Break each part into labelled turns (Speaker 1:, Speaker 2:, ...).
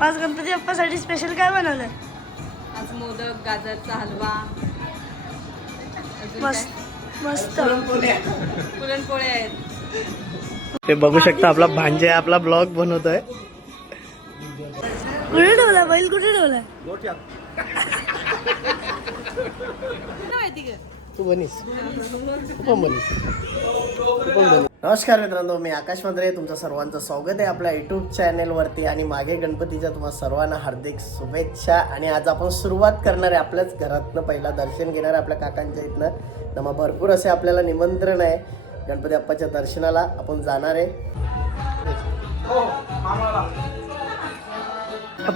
Speaker 1: आज गणपती बाप्पासाठी स्पेशल काय बनवलंय?
Speaker 2: आज मोदक गाजरचा हलवा. अजून
Speaker 1: मस्त मस्त?
Speaker 2: पुरणपोळ्या. आहेत.
Speaker 3: ते बघू शकता आपला भांजे आपला ब्लॉग बनवतोय.
Speaker 1: कुठे ठेवला बैल? कुठे ठेवलाय?
Speaker 3: तू बनीस. तू पण बनीस. तू पण बनीस. नमस्कार मित्रांनो मी आकाश मंत्रे तुमचं सर्वांचं स्वागत आहे आपल्या यूट्यूब चॅनेलवरती आणि मागे गणपतीच्या तुम्हाला सर्वांना हार्दिक शुभेच्छा. आणि आज आपण सुरुवात करणार आहे आपल्याच घरातनं. पहिला दर्शन घेणार आहे आपल्या काकांच्या इथनं. तर मग भरपूर असे आपल्याला निमंत्रण आहे. गणपती बाप्पाच्या दर्शनाला आपण जाणार आहे.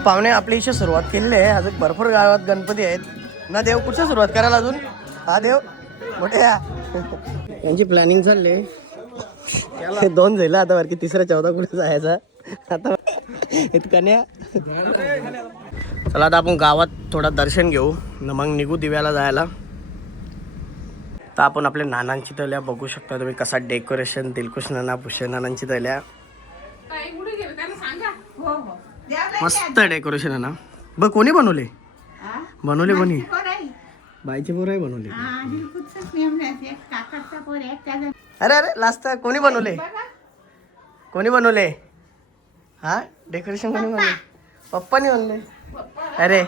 Speaker 3: पाहुणे आपल्या इथे सुरुवात केलेली आहे. अजून भरपूर गावात गणपती आहेत. ना देव कुठच्या सुरुवात करायला अजून? हा देव मोठे या यांची प्लॅनिंग चालली आहे. हे दोन झालं आता बारकी तिसरा चौदा कुठे जायचा? आता इतकण्या चला आता आपण गावात थोडा दर्शन घेऊ. न मग निघू दिव्याला जायला. तर आपण आपल्या नानांची तल्या बघू शकता. तुम्ही कसा डेकोरेशन दिलकुश नाना पुष्य नानांची तल्या मस्त डेकोरेशन आहे ना. बघ कोणी बनवले? बनवले कोणी? बाईचे पोर आहे. बनवले. अरे अरे लास्ट कोणी बनवले? कोणी बनवले? हा? डेकोरेशन कोणी बनवले? पप्पानी बनवले. अरे.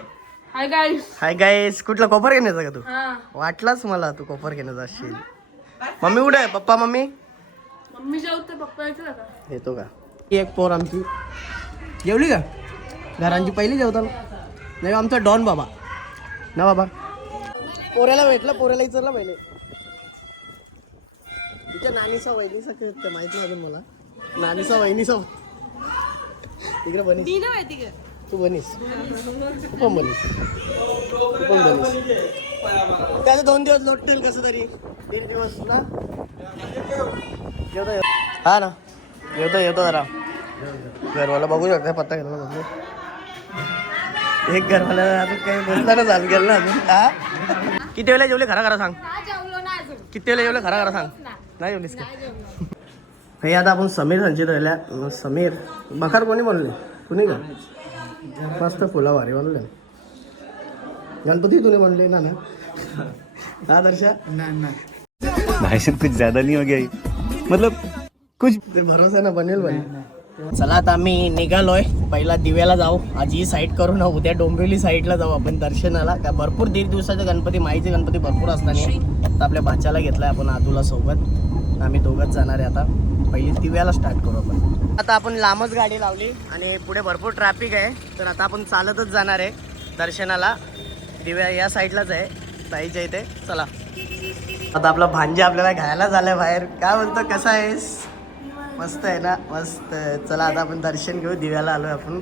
Speaker 2: हाय गाईस
Speaker 3: हाय गाईस कुठला कोपर घेण्याचा का तू?
Speaker 2: हा.
Speaker 3: वाटलाच मला तू कोपर घेण्याचा असशील मम्मी कुठे आहे? Papa mummy?
Speaker 2: मम्मी जेवते पप्पा येते का
Speaker 3: येतो का? ही एक पोर आमची. जेवली का? घरांची पहिली जेवताना. नाही आमचा डॉन बाबा. ना बाबा. पोऱ्याला भेटलं पोऱ्याला विचारलं पहिले. तिच्या नानीचा वहिनीचा ते माहीत नाही अजून मला. नानीचा वहिनीचा इकडे बनीस.
Speaker 2: मी नाही माहिती का
Speaker 3: तू बनीस. तू पण बनीस. तू पण बनीस. त्याचे दोन दिवस लोटतील कसं तरी. दीड दिवस ना. येतो हा ना. येतो येतो जरा. घरवाला बघू शकता पत्ता घेतला बघू. एक घरवाला अजून काही बसला ना चालू गेलं ना अजून. हा? किती वेळेला जेवले? खरा खरा सांग. किती वेळेला जेवले? खरा खरा सांग. नाही जेवलीस का? हे आता आपण समीर संचित राहिल्या. समीर. बखार कोणी बनवले कुणी का मस्त फुला भारी बनवले. गणपती तुने बनले ना ना? हा दर्शा?
Speaker 4: भाई साहब कुछ ज्यादा नहीं हो गया ये? मतलब कुछ
Speaker 3: भरोसा ना बनेल बनेल चला आता आम्ही निघालोय. पहिला दिव्याला जाऊ. आज ही साईड करू ना उद्या डोंबिवली साईडला जाऊ आपण दर्शनाला. का भरपूर दीड दिवसाचे गणपती माईचे गणपती भरपूर असताना आता आपल्या भाच्याला घेतलाय आपण आदूला सोबत. आम्ही दोघंच जाणार आहे आता. पहिली दिव्याला स्टार्ट करू आपण. आता आपण लांबच गाडी लावली आणि पुढे भरपूर ट्रॅफिक आहे. तर आता आपण चालतच जाणार आहे दर्शनाला. दिव्या या साईडलाच आहे. ताईच्या इथे. चला. आता आपला भांजे आपल्याला घ्यायला झालाय बाहेर. काय म्हणतो कसा आहेस? मस्त आहे ना मस्त चला आता आपण दर्शन घेऊ दिव्याला आलो आपण.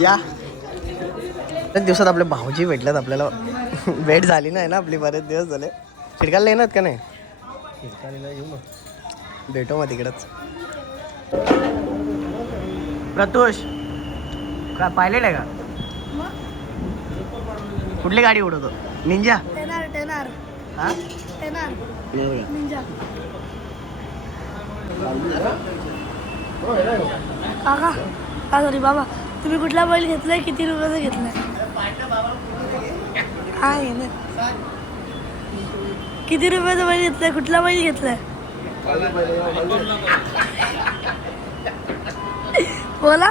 Speaker 3: या. बरेच दिवसात आपले भाऊजी भेटल्यात आपल्याला. भेट झाली नाही ना आपली बरेच दिवस झाले. खिडकाला येणार का नाही? येऊ ना भेटू मग तिकडंच. प्रतोष का पायलट आहे का? कुठली गाडी उडवतो निंजा
Speaker 1: टेनार टेनार
Speaker 3: हा?
Speaker 1: टेनार निंजा काका सॉरी बाबा. तुम्ही कुठला बैल घेतलाय? किती रुपयाचा घेतलाय? आहे ना? किती रुपयाचा बैल घेतलाय? कुठला बैल घेतलाय? बोला.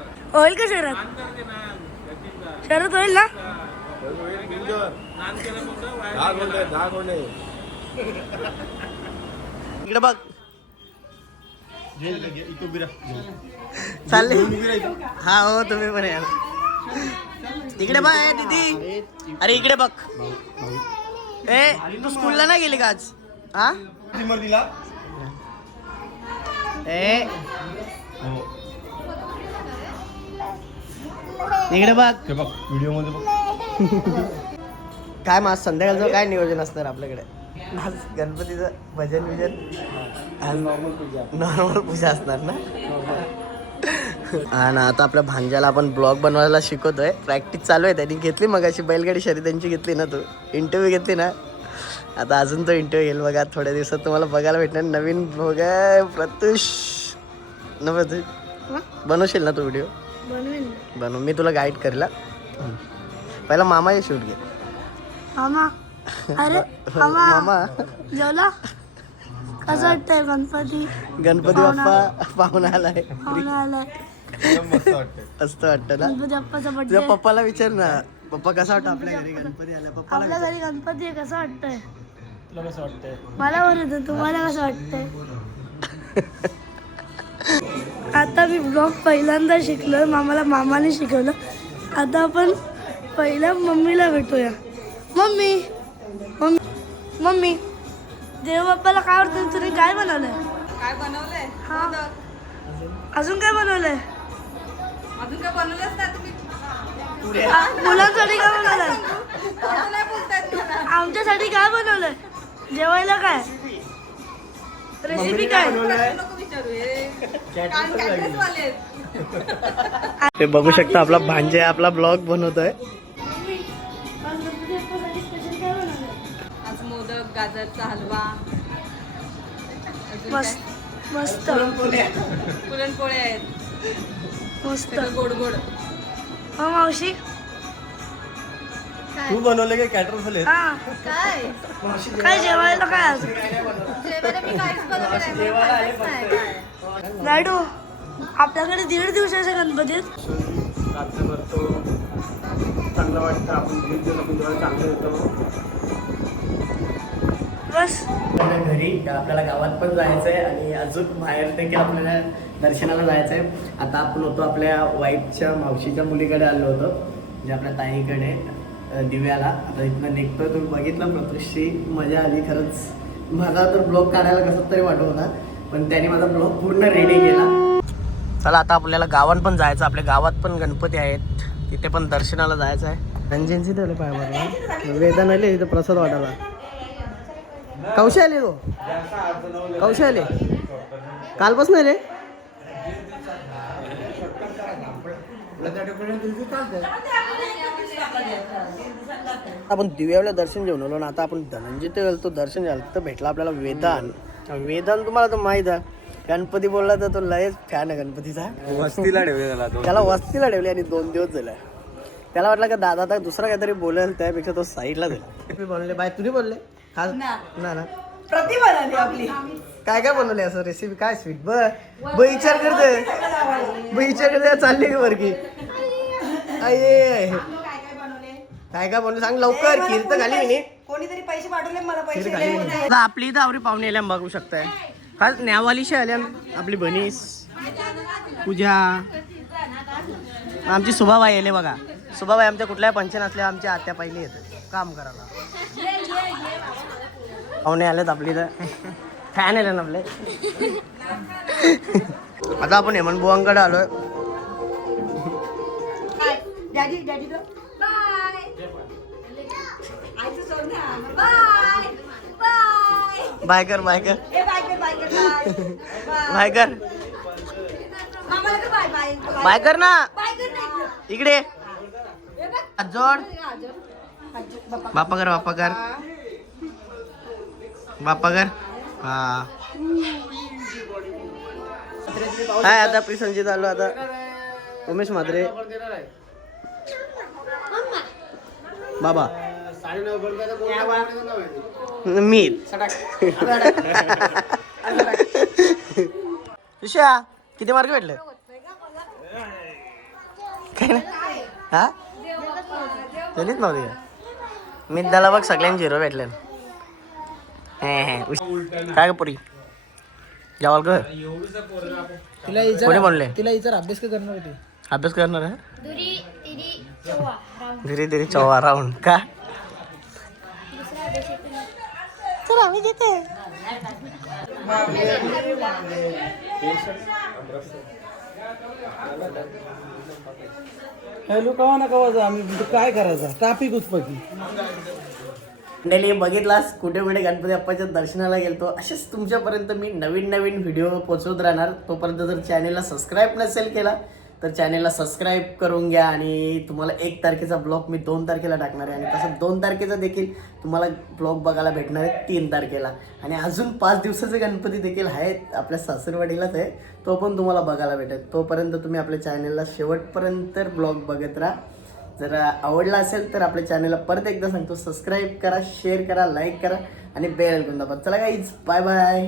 Speaker 1: होईल का शहरात? शहरात होईल ना?
Speaker 3: इकडे बघ. चालले. हा हो तुम्ही पण या. तिकडे बघ दीदी. अरे इकडे बघ. ए तू स्कूलला नाही गेली का आज? हा? ए. इकडे बघ.
Speaker 5: व्हिडिओमध्ये बघ.
Speaker 3: काय मग आज संध्याकाळचं काय नियोजन असणार आपल्याकडे? आज गणपतीचं भजन विजन आज नॉर्मल पूजा. नॉर्मल पूजा असणार ना? हा ना आता आपल्या भांज्याला आपण ब्लॉग बनवायला शिकवतोय. प्रॅक्टिस चालू आहे त्यांनी घेतली मग अशी बैलगाडी शर्यत त्यांची घेतली ना तू. इंटरव्ह्यू घेतली ना? आता अजून तो इंटरव्ह्यू घेईल बघा थोड्या दिवसात तुम्हाला बघायला भेटणार. नवीन बघा प्रत्युष. न प्रत्युष. बनवशील ना तो व्हिडिओ
Speaker 1: बनवेन.
Speaker 3: बनव मी तुला गाईड करेल हा. हम्म. पहिला मामाचे शूट घे.
Speaker 1: मामा? अरे मामा.
Speaker 3: मामा.
Speaker 1: जेवला? कसं वाटतंय गणपती?
Speaker 3: गणपती बाप्पा पाहुणा आलाय.
Speaker 1: पाहुणे आलाय.
Speaker 3: असतं वाटतं ना?
Speaker 1: गणपती बाप्पाचा
Speaker 3: तुझ्या
Speaker 1: बर्थडे
Speaker 3: पप्पाला विचार ना. पप्पा कसा वाटतं आपल्या घरी गणपती आला पप्पाला
Speaker 1: आपल्या घरी गणपती आहे कसं वाटतंय?
Speaker 3: तुला कसं वाटतंय?
Speaker 1: मला बरं तुम्हाला कसं वाटतंय? आता मी ब्लॉग पहिल्यांदा शिकलोय मामाला मामाने शिकवलं. आता आपण पहिल्या मम्मीला भेटूया. मम्मी मम्मी मम्मी देव बाप्पाला काय आवडतं तुम्ही काय बनवलंय?
Speaker 2: काय बनवलंय?
Speaker 1: हा. अजून काय बनवलंय?
Speaker 2: अजून काय बनवलंच तुम्ही?
Speaker 1: मुलांसाठी काय बनवलंय? आमच्यासाठी काय बनवलंय? जेवायला काय? रेसिपी काय
Speaker 2: हे.
Speaker 3: ते बघू शकता आपला भांजे आपला ब्लॉग बनवतोय.
Speaker 2: आज मोदक गाजरचा हलवा.
Speaker 1: मस्त
Speaker 2: काय?
Speaker 1: मस्त.
Speaker 2: पुरणपोळे आहेत.
Speaker 1: मस्त.
Speaker 2: गोड गोड.
Speaker 1: हो मावशी?
Speaker 5: तू बनवले काय कॅटर झाले
Speaker 1: हा.
Speaker 2: काय?
Speaker 1: काय जेवायला काय आज?
Speaker 2: जेवायला मी काहीच बनवलं नाही.
Speaker 1: लाडू आपल्याकडे दीड दिवसाचे गणपती आहेत
Speaker 3: रात्रभर तो चांगलं वाटतं. आपण दीड दिवस आपण जेव्हा चांगलं येतो.
Speaker 1: बस.
Speaker 3: आपल्या घरी आपल्याला गावात पण जायचं आहे आणि अजून बाहेर देखील आपल्याला दर्शनाला जायचं आहे आता आपण होतो आपल्या वाईफच्या मावशीच्या मुलीकडे आलो होतो म्हणजे आपल्या ताईकडे. दिव्याला. आता इथनं निघतोय तुम्ही बघितलं प्रतुषची मजा आली खरंच. माझा तर ब्लॉग काढायला कसं तरी वाटत होता पण त्याने माझा ब्लॉग पूर्ण रेडी केला. चला आता आपल्याला गावात पण जायचं. आपल्या गावात पण गणपती आहेत. तिथे पण दर्शनाला जायचं आहे. रंजनची ठेवले पाय वेदन आले तिथे प्रसाद वाटायला. कौशे आले तो. कौशे आले कालपासून आले? आपण दिव्यावल्या दर्शन घेऊन आलो ना आता आपण धनंजय ते गेलो दर्शन झालं तर भेटला आपल्याला वेदान. वेदान तुम्हाला तर माहीत आहे गणपती बोलला तर तो लयच फॅन आहे गणपतीचा.
Speaker 5: वस्तीला ठेवले त्याला तो
Speaker 3: त्याला वस्तीला ठेवली आणि दोन दिवस झाले. त्याला वाटलं का दादा आता दुसरा काहीतरी बोलेल त्यापेक्षा तो साईडला दिला मी बनवले बाय तुम्ही बोलले. खास ना. ना
Speaker 2: झाली आपली.
Speaker 3: काय काय बनवले असं रेसिपी काय स्वीट ब ब विचार करते ब विचार करते चालली की अये काय काय बनवलं सांग लवकर. खीर तर खाली मी.
Speaker 2: कोणीतरी पैसे पाठवले मला
Speaker 3: आता आपली इथं आवरी पाहुणे आल्या बघू शकताय. खास न्यावालीशी आल्या आपली बनीस पूजा. आमची सुभाबाई आले बघा. सुभाबाई आमच्या कुठल्याही पंचन असल्या आमच्या आत्या पहिली येते काम करायला. पाहुणे आलेत आपली तर फॅन आले ना आपले. आता आपण हेमंत बुवांकडे आलोय. बाय कर बाय कर. बाय कर. बाय कर ना. इकडे. जोड. बापा कर बापा कर. बापा कर. हा. हाय आता आपली संचित आलो आता. उमेश म्हात्रे. बाबा. मी. ऋषा किती मार्क भेटले? काय ना हा? चलीच नव्हती का? मी त्याला बघ सगळ्यांनी झिरो भेटले. हे, हे, उश- काय ग पुरी? जेवाल का
Speaker 6: तिला
Speaker 3: कोणी बनले
Speaker 6: तिला विचार अभ्यास करणार होती?
Speaker 3: अभ्यास करणार आहे?
Speaker 7: दुरी तिरी
Speaker 3: धीरे धीरे चौवा. राऊंड. का? चला आम्ही जिथे
Speaker 6: हॅलो कवा ना कवा जा आम्ही काय करायचं? ट्राफिक उत्पत्ती
Speaker 3: मंडळी बघितलास कुठे कुठे गणपती बाप्पाच्या दर्शनाला गेलतो. असेच तुमच्यापर्यंत मी नवीन नवीन व्हिडिओ पोचवत राहणार. तोपर्यंत जर चॅनेलला सबस्क्राईब नसेल केला तर चॅनेलला सबस्क्राईब करून घ्या आणि तुम्हाला एक तारखेचा ब्लॉग मी दोन तारखेला टाकणार आहे. आणि तसं दोन तारखेचा देखील तुम्हाला ब्लॉग बघायला भेटणार आहे तीन तारखेला. आणि अजून पाच दिवसाचे गणपती देखील आहेत. आपल्या सासरवाडीलाच आहे. तो पण तुम्हाला बघायला भेटेल. तोपर्यंत तुम्ही आपल्या चॅनेलला शेवटपर्यंत ब्लॉग बघत राहा. जर आवडला असेल तर आपल्या चॅनलला परत एकदा सांगतो सबस्क्राईब करा शेअर करा लाईक करा आणि बेल ऐकून दाबा. चला काहीच बाय बाय